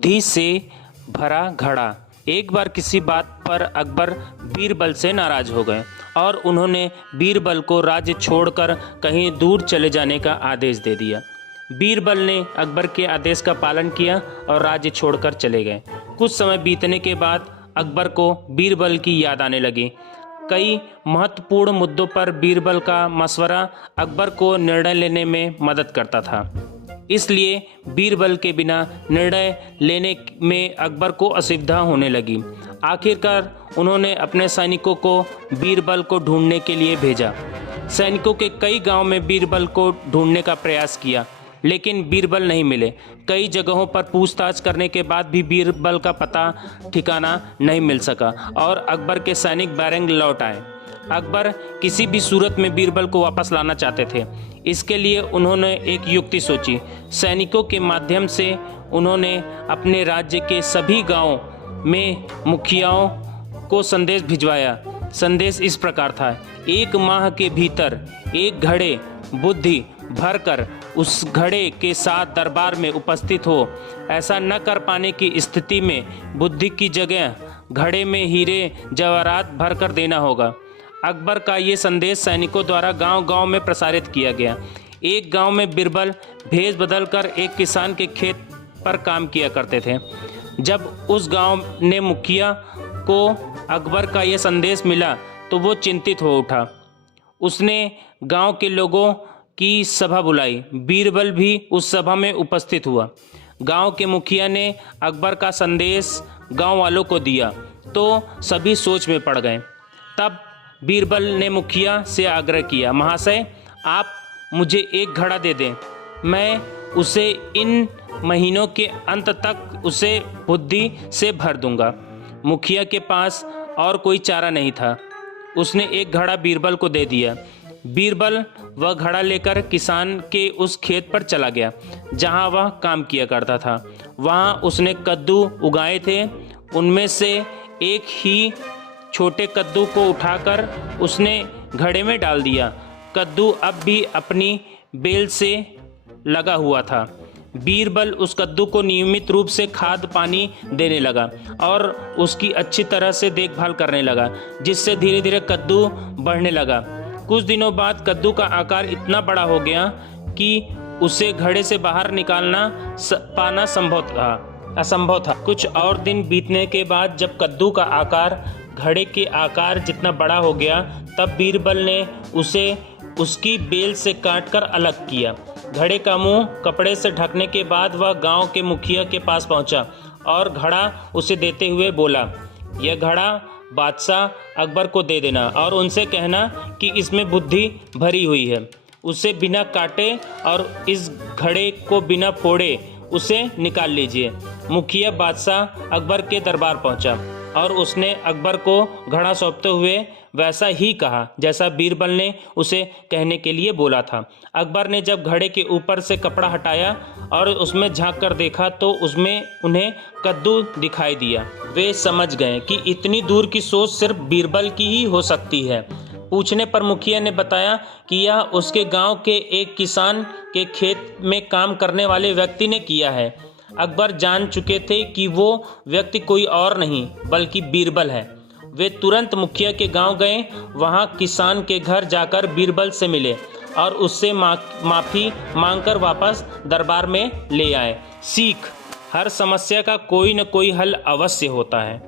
बुद्धि से भरा घड़ा। एक बार किसी बात पर अकबर बीरबल से नाराज हो गए और उन्होंने बीरबल को राज्य छोड़कर कहीं दूर चले जाने का आदेश दे दिया। बीरबल ने अकबर के आदेश का पालन किया और राज्य छोड़कर चले गए। कुछ समय बीतने के बाद अकबर को बीरबल की याद आने लगी। कई महत्वपूर्ण मुद्दों पर बीरबल का मशवरा अकबर को निर्णय लेने में मदद करता था। इसलिए बीरबल के बिना निर्णय लेने में अकबर को असुविधा होने लगी। आखिरकार उन्होंने अपने सैनिकों को बीरबल को ढूंढने के लिए भेजा। सैनिकों के कई गांव में बीरबल को ढूंढने का प्रयास किया, लेकिन बीरबल नहीं मिले। कई जगहों पर पूछताछ करने के बाद भी बीरबल का पता ठिकाना नहीं मिल सका और अकबर के सैनिक बैरंग लौट आए। अकबर किसी भी सूरत में बीरबल को वापस लाना चाहते थे। इसके लिए उन्होंने एक युक्ति सोची। सैनिकों के माध्यम से उन्होंने अपने राज्य के सभी गांवों में मुखियाओं को संदेश भिजवाया। संदेश इस प्रकार था: 1 माह के भीतर एक घड़े बुद्धि भरकर उस घड़े के साथ दरबार में उपस्थित हो। ऐसा न कर पाने की स्थिति में बुद्धि की जगह घड़े में हीरे जवाहरात भरकर देना होगा। अकबर का ये संदेश सैनिकों द्वारा गांव-गांव में प्रसारित किया गया। एक गांव में बीरबल भेष बदलकर एक किसान के खेत पर काम किया करते थे। जब उस गांव ने मुखिया को अकबर का यह संदेश मिला तो वो चिंतित हो उठा। उसने गांव के लोगों की सभा बुलाई। बीरबल भी उस सभा में उपस्थित हुआ। गांव के मुखिया ने अकबर का संदेश गांव वालों को दिया तो सभी सोच में पड़ गए। तब बीरबल ने मुखिया से आग्रह किया, महाशय, आप मुझे एक घड़ा दे दें। मैं उसे इन महीनों के अंत तक उसे बुद्धि से भर दूंगा। मुखिया के पास और कोई चारा नहीं था। उसने एक घड़ा बीरबल को दे दिया। बीरबल वह घड़ा लेकर किसान के उस खेत पर चला गया जहां वह काम किया करता था। वहां उसने कद्दू उगाए थे। उनमें से एक ही छोटे कद्दू को उठाकर उसने घड़े में डाल दिया। कद्दू अब भी अपनी बेल से लगा हुआ था। बीरबल उस कद्दू को नियमित रूप से खाद पानी देने लगा और उसकी अच्छी तरह से देखभाल करने लगा, जिससे धीरे धीरे कद्दू बढ़ने लगा। कुछ दिनों बाद कद्दू का आकार इतना बड़ा हो गया कि उसे घड़े से बाहर निकालना पाना असंभव था। कुछ और दिन बीतने के बाद जब कद्दू का आकार घड़े के आकार जितना बड़ा हो गया, तब बीरबल ने उसे उसकी बेल से काटकर अलग किया। घड़े का मुंह कपड़े से ढकने के बाद वह गांव के मुखिया के पास पहुंचा और घड़ा उसे देते हुए बोला, यह घड़ा बादशाह अकबर को दे देना और उनसे कहना कि इसमें बुद्धि भरी हुई है। उसे बिना काटे और इस घड़े को बिना फोड़े उसे निकाल लीजिए। मुखिया बादशाह अकबर के दरबार पहुंचा और उसने अकबर को घड़ा सौंपते हुए वैसा ही कहा जैसा बीरबल ने उसे कहने के लिए बोला था। अकबर ने जब घड़े के ऊपर से कपड़ा हटाया और उसमें झांक कर देखा तो उसमें उन्हें कद्दू दिखाई दिया। वे समझ गए कि इतनी दूर की सोच सिर्फ बीरबल की ही हो सकती है। पूछने पर मुखिया ने बताया कि यह उसके गांव के एक किसान के खेत में काम करने वाले व्यक्ति ने किया है। अकबर जान चुके थे कि वो व्यक्ति कोई और नहीं बल्कि बीरबल है। वे तुरंत मुखिया के गांव गए। वहां किसान के घर जाकर बीरबल से मिले और उससे माफ़ी मांगकर वापस दरबार में ले आए। सीख: हर समस्या का कोई न कोई हल अवश्य होता है।